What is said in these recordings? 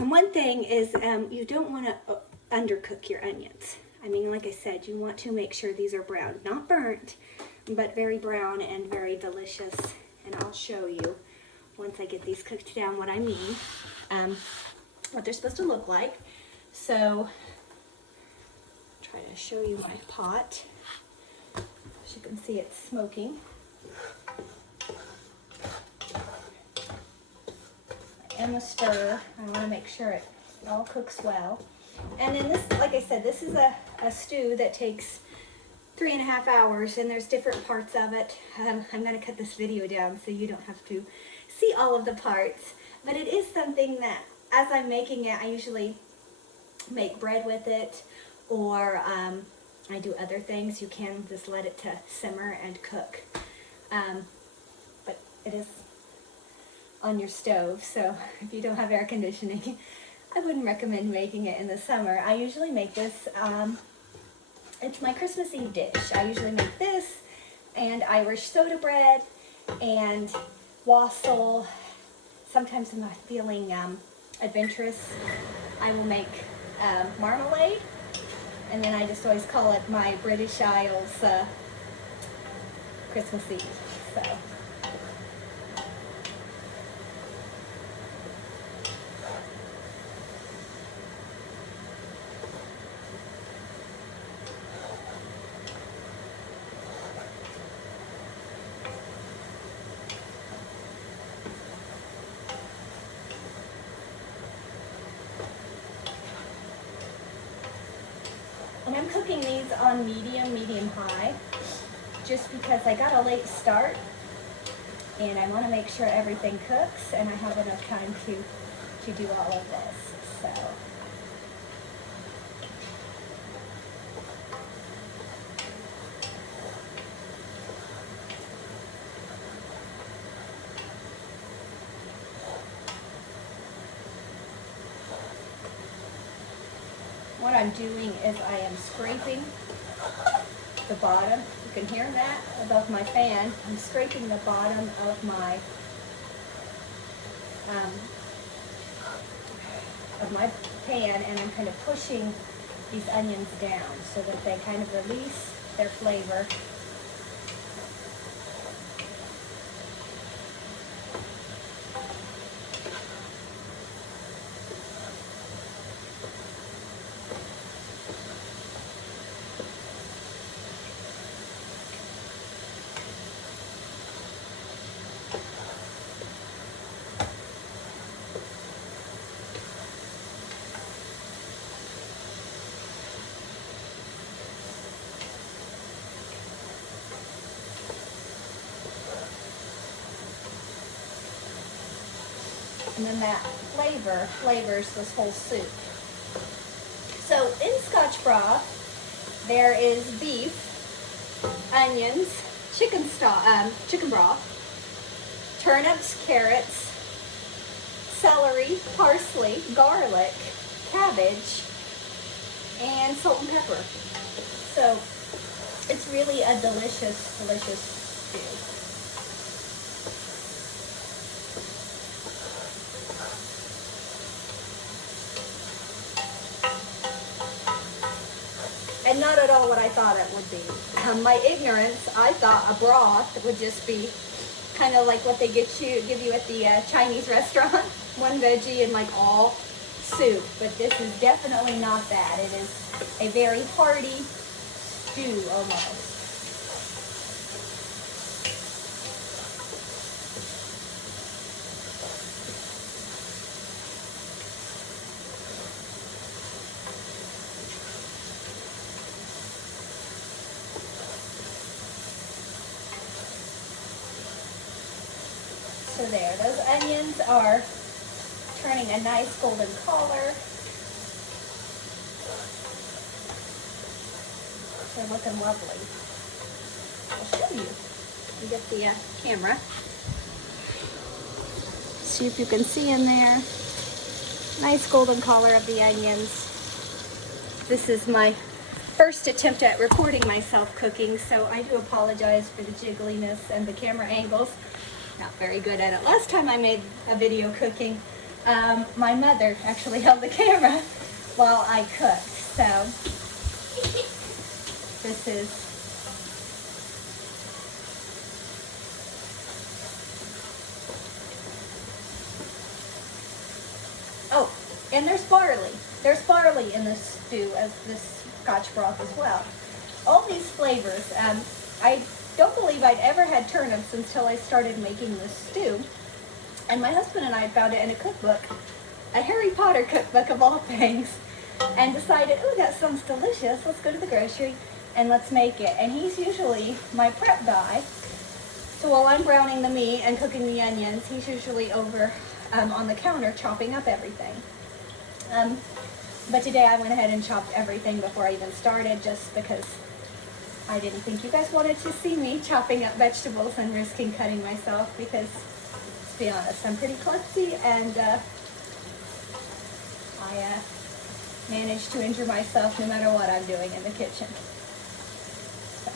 And one thing is you don't want to undercook your onions. I mean, like I said, you want to make sure these are brown, not burnt, but very brown and very delicious. And I'll show you once I get these cooked down what I mean, what they're supposed to look like. So, try to show you my pot. As you can see, it's smoking. And the stir, I want to make sure it all cooks well. And then this, like I said, this is a stew that takes 3.5 hours, and there's different parts of it. I'm going to cut this video down so you don't have to see all of the parts. But it is something that, as I'm making it, I usually make bread with it, or I do other things. You can just let it to simmer and cook. But it is on your stove, so if you don't have air conditioning, I wouldn't recommend making it in the summer. I usually make this, it's my Christmas Eve dish. I usually make this and Irish soda bread and wassail. Sometimes when I'm feeling adventurous, I will make marmalade, and then I just always call it my British Isles Christmas Eve. So. And I'm cooking these on medium-high, just because I got a late start, and I want to make sure everything cooks, and I have enough time to do all of this. So. What I'm doing is I am scraping the bottom. You can hear that above my fan. I'm scraping the bottom of my pan, and I'm kind of pushing these onions down so that they kind of release their flavor. And then that flavors this whole soup. So in Scotch broth, there is beef, onions, chicken broth, turnips, carrots, celery, parsley, garlic, cabbage, and salt and pepper. So it's really a delicious, delicious stew. And not at all what I thought it would be. My ignorance, I thought a broth would just be kind of like what they give you at the Chinese restaurant, one veggie and like all soup. But this is definitely not that. It is a very hearty stew almost. So there, those onions are turning a nice golden color. They're looking lovely. I'll show you. You get the camera. See if you can see in there. Nice golden color of the onions. This is my first attempt at recording myself cooking, so I do apologize for the jiggliness and the camera angles. Not very good at it. Last time I made a video cooking, My mother actually held the camera while I cooked. So this is oh, and there's barley. There's barley in this stew as this Scotch broth as well. All these flavors. I don't believe I'd ever had turnips until I started making this stew. And my husband and I found it in a cookbook, a Harry Potter cookbook of all things, and decided, oh, that sounds delicious. Let's go to the grocery and let's make it. And he's usually my prep guy. So while I'm browning the meat and cooking the onions, he's usually over on the counter chopping up everything. But today I went ahead and chopped everything before I even started, just because I didn't think you guys wanted to see me chopping up vegetables and risking cutting myself, because, to be honest, I'm pretty klutzy, and I manage to injure myself no matter what I'm doing in the kitchen. So.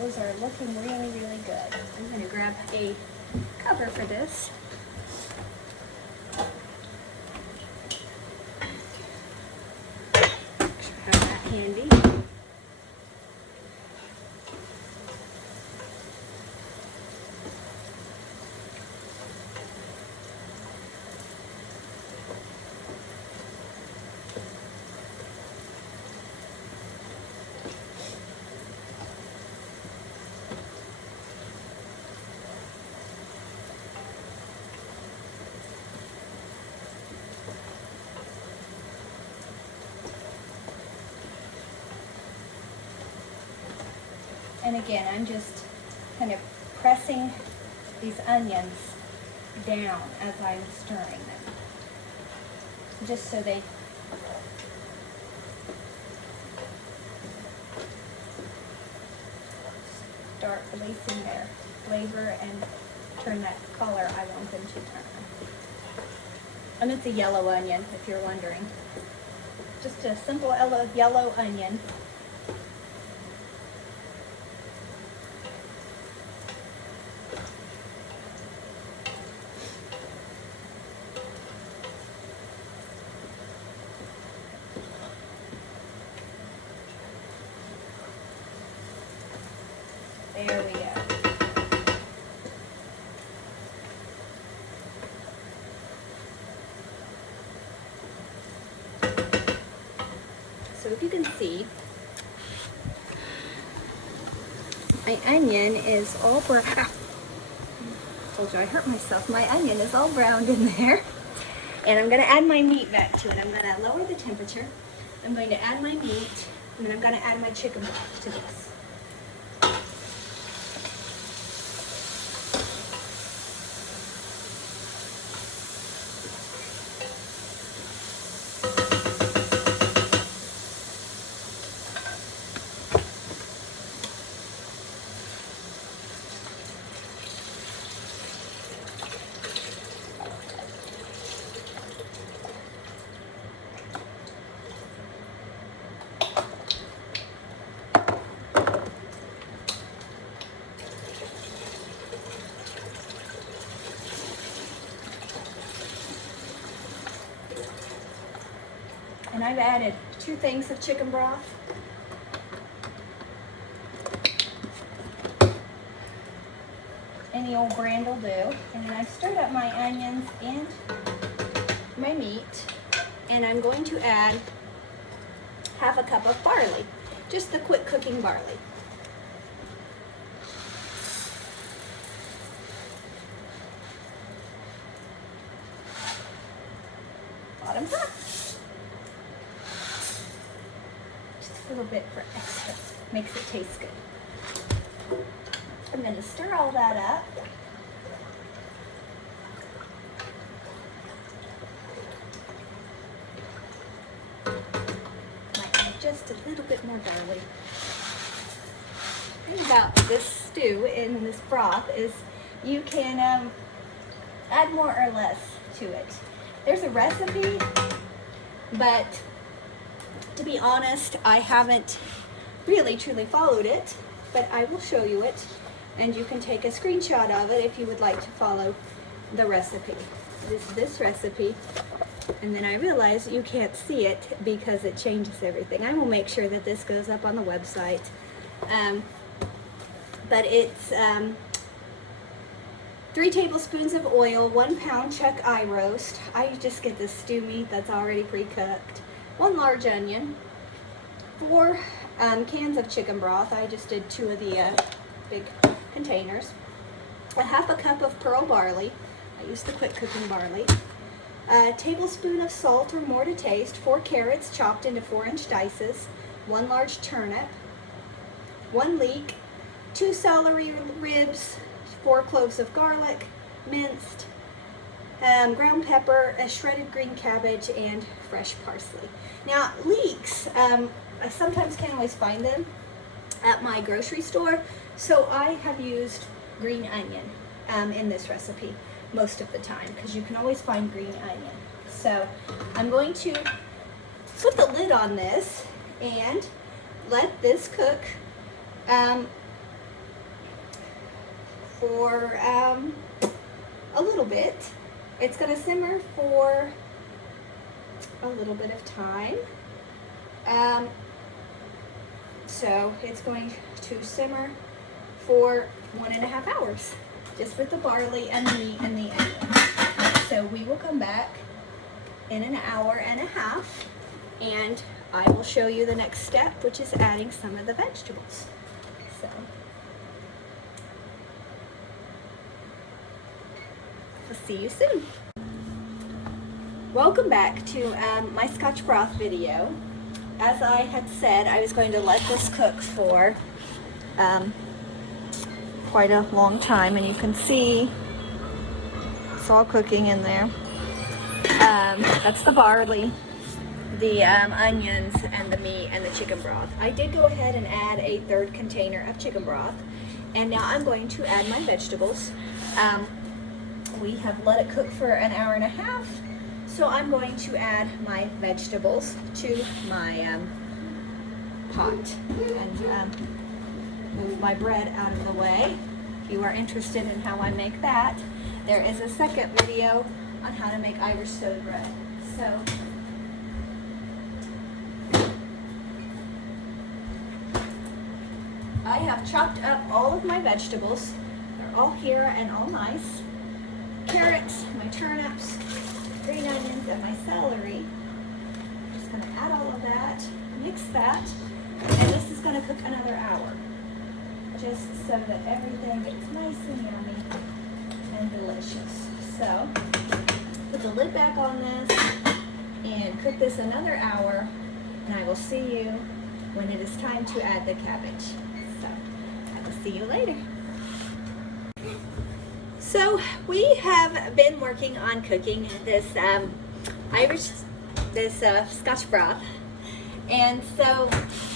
Those are looking really, really good. I'm going to grab a cover for this. Make sure I have that handy. And again, I'm just kind of pressing these onions down as I'm stirring them, just so they start releasing their flavor and turn that color I want them to turn. And it's a yellow onion, if you're wondering. Just a simple yellow onion. There we go. So if you can see, my onion is all brown. Told you I hurt myself. My onion is all browned in there. And I'm going to add my meat back to it. I'm going to lower the temperature. I'm going to add my meat, and then I'm going to add my chicken broth to this. And I've added 2 things of chicken broth. Any old brand will do. And then I've stirred up my onions and my meat. And I'm going to add half a cup of barley. Just the quick cooking barley. Bottoms up. A little bit for extra, makes it taste good. I'm going to stir all that up. Might need just a little bit more barley. The thing about this stew in this broth is you can add more or less to it. There's a recipe, but to be honest, I haven't really truly followed it, but I will show you it, and you can take a screenshot of it if you would like to follow the recipe. This recipe, and then I realize you can't see it because it changes everything. I will make sure that this goes up on the website. But it's 3 tablespoons of oil, 1 pound chuck eye roast. I just get the stew meat that's already pre-cooked. 1 large onion, 4 cans of chicken broth. I just did 2 of the big containers. A half a cup of pearl barley. I used the quick cooking barley. A tablespoon of salt or more to taste. 4 carrots chopped into 4-inch dices. 1 large turnip. 1 leek. 2 celery ribs. 4 cloves of garlic, minced, ground pepper, a shredded green cabbage, and fresh parsley. Now, leeks, I sometimes can't always find them at my grocery store, so I have used green onion in this recipe most of the time, because you can always find green onion. So I'm going to put the lid on this and let this cook for a little bit. It's going to simmer for a little bit of time. So it's going to simmer for 1.5 hours, just with the barley and the meat and the onion. So we will come back in 1.5 hours, and I will show you the next step, which is adding some of the vegetables. So we'll see you soon. Welcome back to my Scotch Broth video. As I had said, I was going to let this cook for quite a long time, and you can see it's all cooking in there. That's the barley, the onions, and the meat, and the chicken broth. I did go ahead and add a 3rd container of chicken broth, and now I'm going to add my vegetables. We have let it cook for 1.5 hours, so I'm going to add my vegetables to my pot and move my bread out of the way. If you are interested in how I make that, there is a second video on how to make Irish stone bread. So I have chopped up all of my vegetables. They're all here and all nice. Carrots, my turnips, green onions, and my celery. I'm just going to add all of that, mix that, and this is going to cook another hour, just so that everything gets nice and yummy and delicious. So put the lid back on this and cook this another hour, and I will see you when it is time to add the cabbage. So I will see you later. So we have been working on cooking this Scotch broth, and so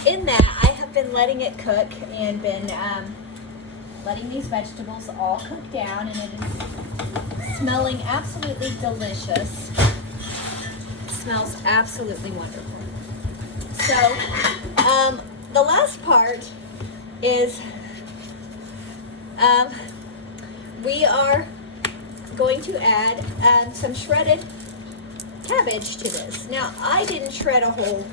in that I have been letting it cook and been letting these vegetables all cook down, and it is smelling absolutely delicious. It smells absolutely wonderful. So the last part is we are going to add some shredded cabbage to this. Now, I didn't shred a whole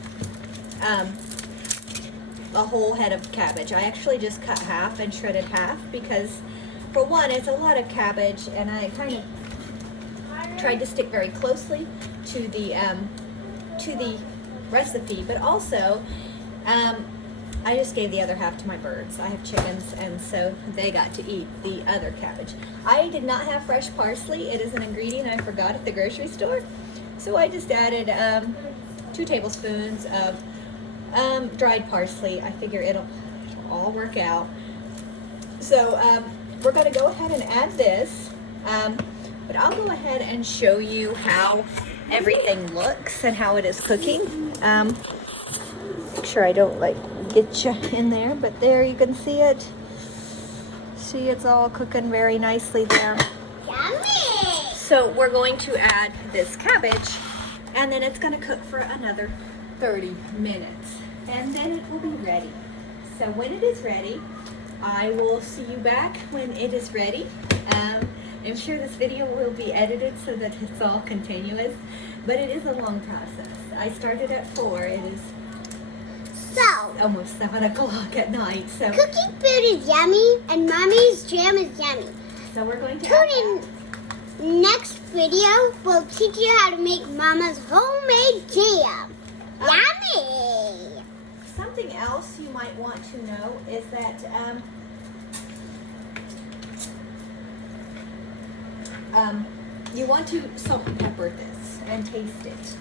head of cabbage. I actually just cut half and shredded half because, for one, it's a lot of cabbage, and I kind of tried to stick very closely to the recipe, but also I just gave the other half to my birds. I have chickens, and so they got to eat the other cabbage. I did not have fresh parsley. It is an ingredient I forgot at the grocery store. So I just added 2 tablespoons of dried parsley. I figure it'll all work out. So we're going to go ahead and add this, but I'll go ahead and show you how everything looks and how it is cooking. Make sure I don't like get you in there, but there you can see it. See, it's all cooking very nicely there. Yummy! So we're going to add this cabbage, and then it's going to cook for another 30 minutes, and then it will be ready. So when it is ready, I will see you back when it is ready. I'm sure this video will be edited so that it's all continuous, but it is a long process. I started at 4. It is almost 7 o'clock at night. So cooking food is yummy, and Mommy's jam is yummy. So we're going to tune in. Next video will teach you how to make Mama's homemade jam. Yummy! Something else you might want to know is that you want to salt and pepper this and taste it.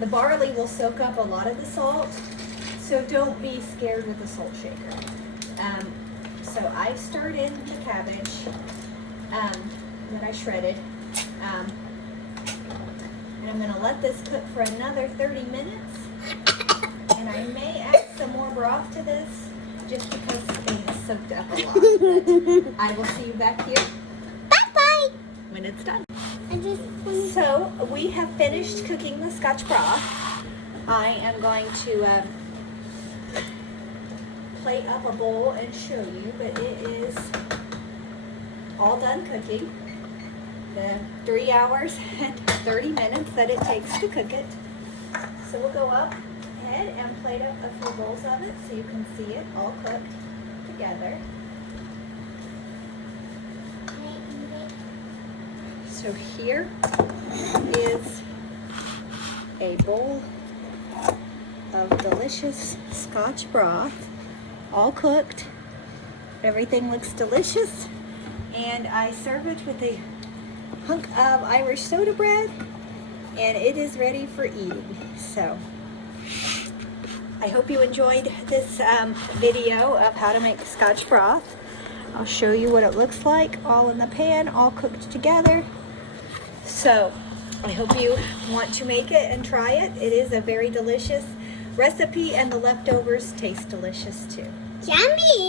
The barley will soak up a lot of the salt, so don't be scared with the salt shaker. So I stirred in the cabbage that I shredded, and I'm going to let this cook for another 30 minutes, and I may add some more broth to this just because it has soaked up a lot. But I will see you back here Bye-bye! when it's done. So, we have finished cooking the Scotch broth. I am going to plate up a bowl and show you, but it is all done cooking. The 3 hours and 30 minutes that it takes to cook it. So we'll go up ahead and plate up a few bowls of it so you can see it all cooked together. So here is a bowl of delicious Scotch broth, all cooked. Everything looks delicious, and I serve it with a hunk of Irish soda bread, and it is ready for eating. So I hope you enjoyed this video of how to make Scotch broth. I'll show you what it looks like, all in the pan, all cooked together. So I hope you want to make it and try it. It is a very delicious recipe, and the leftovers taste delicious too. yummy!